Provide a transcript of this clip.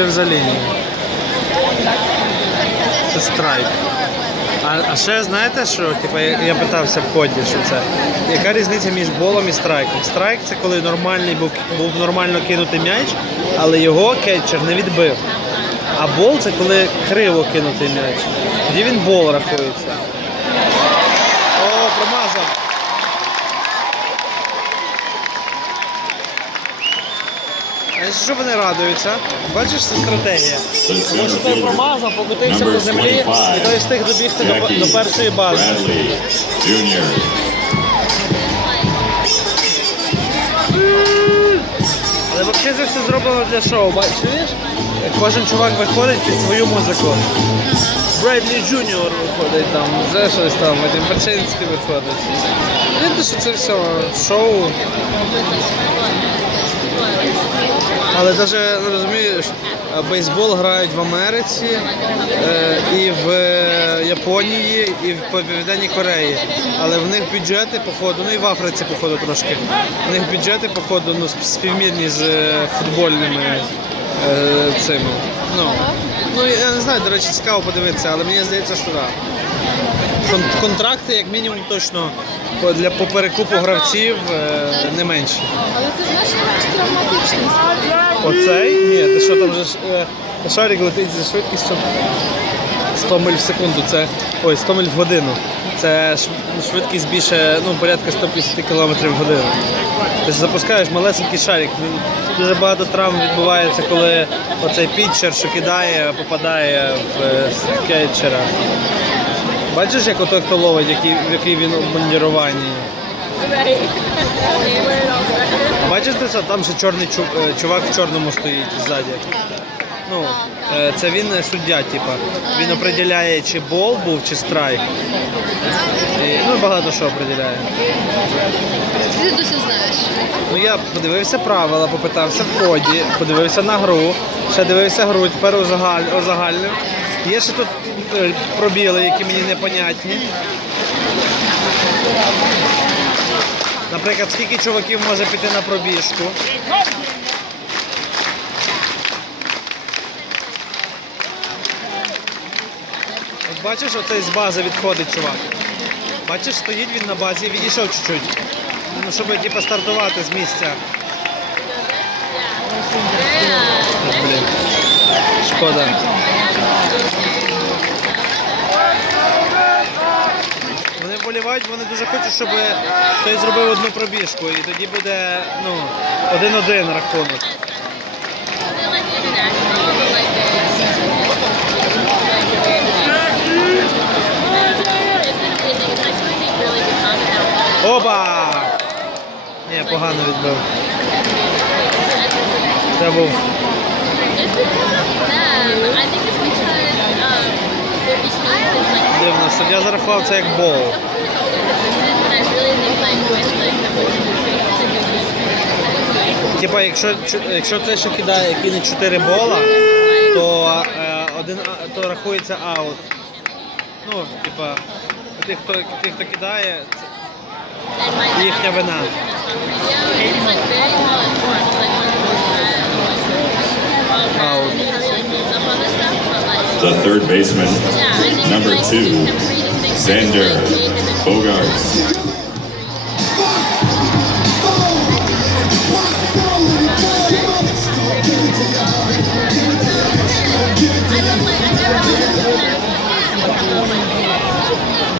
Бив за лінію. Це страйк. А, а ще знаєте, що типу, я, питався в коді, що це. Яка різниця між болом і страйком? Страйк це коли нормальний був, був нормально кинутий м'яч, але його кетчер не відбив. А бол це коли криво кинутий м'яч. Тоді він бол рахується. О, промазав. Що вони радуються? Бачиш, це стратегія. Тому що той промазав, покотився по землі, і той встиг добігти до, до першої бази. Але взагалі це все зроблено для шоу. Бачиш, кожен чувак виходить під свою музику. Бредлі Джуніор виходить там, за щось там, Вадим Пачинський виходить. Видно, що це все шоу. Але навіть розумієш, бейсбол грають в Америці, е, і в е, Японії, і в Південній Кореї. Але в них бюджети, походу, ну і в Африці, походу, трошки. В них бюджети, походу, ну, співмірні з е, футбольними цими. Ну, ну, я не знаю, до речі, цікаво подивитися, але мені здається, що так. Кон- Контракти, як мінімум, точно для по перекупу гравців е, не менші. Але ти знаєш, що це травматичний. Оцей? Ні, ти що там вже е, шарик летить зі швидкістю 100 миль в секунду, це ой, 100 миль в годину. Це швидкість більше ну, порядка 150 км в годину. Ти ж запускаєш малесенький шарик. Дуже багато травм відбувається, коли оцей підчер, що кидає, попадає в е, кетчера. Бачиш, як отой, хто ловить, який, який він обмундіруванні? Бачиш, ти що там ще чорний чу- е, чувак в чорному стоїть ззаді. Ну, е, це він е, суддя, типа. Він определяє, чи бол був, чи страйк. І, ну, багато що определяє. Ти досі знаєш. Ну я подивився правила, попитався в ході, подивився на гру, ще дивився гру, тепер узагаль, узагальнив. Є ще тут е, пробіли, які мені непонятні. Наприклад, скільки чуваків може піти на пробіжку? От бачиш, оцей з бази відходить чувак. Бачиш, стоїть він на базі, відійшов чуть-чуть. Ну, щоб типу, стартувати з місця. Шкода. Вони вболівають, вони дуже хочуть, щоб той зробив одну пробіжку, і тоді буде ну, один-один рахунок. Опа! Ні, погано відбив. Це був. Дивно, суддя зарахував це як бол. Типа, якщо, якщо це ще кидає, кине 4 бола, то, е, один, а- то рахується аут. Ну, типа, тих, хто, тих, хто кидає, це їхня вина. Аут. The third baseman, number two, Xander Bogarts.